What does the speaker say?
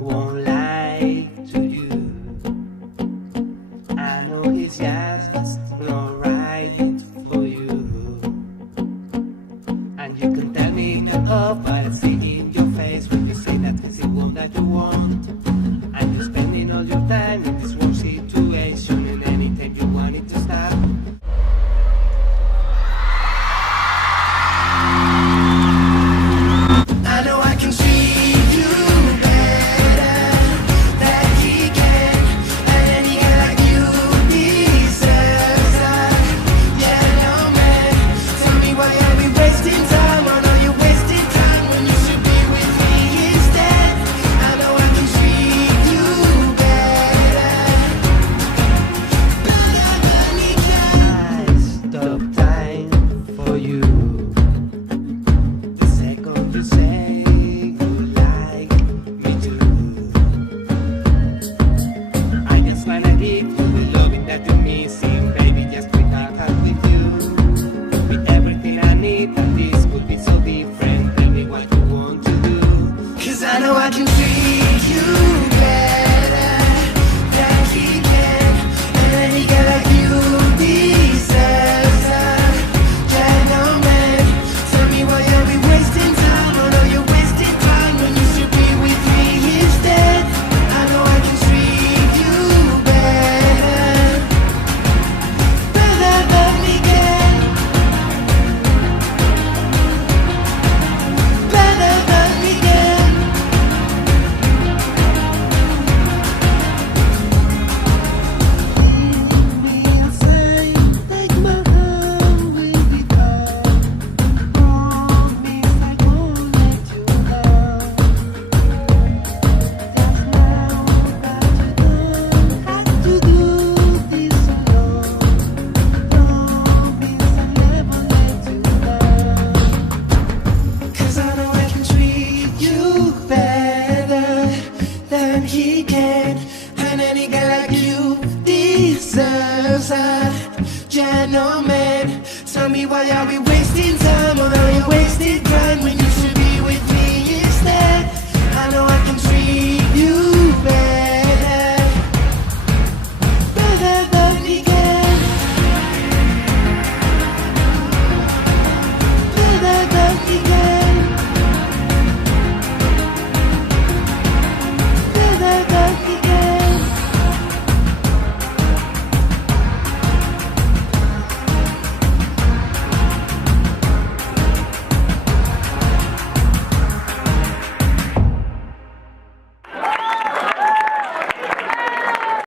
Won't lie to you. I know he's just not right for you. And you can tell me you're off, but I see in your face when you say that it's the one that you want. And you're spending all your time in this one situation, and anytime you want it to stop. I know I can treat you better than he can, and any guy like you deserves a gentleman. Tell me why are we wasting time? I know you're wasting time when you should be with me instead. I know I can treat you better than he can. I stop time for you. The second you say you like me too, I just wanna give you the loving that you're missing, baby. Just break out with you, with everything I need, and this could be so different. Tell me what you want to do, 'cause I know I can treat you better than he can, and any guy like you deserves a gentleman. Tell me why are we wasting time? I know you're wasting time when you should be with me instead. I know I can treat you better than he can, better than he can. Leave me inside like my heart will be gone. Promise I won't let you go. That's now that you don't have to do this alone. Promise I'll never let you go. 'Cause I know I can treat you better than he can, and any guy like you deserves a gentleman. Tell me why are we wasting time? Or are you wasting time when you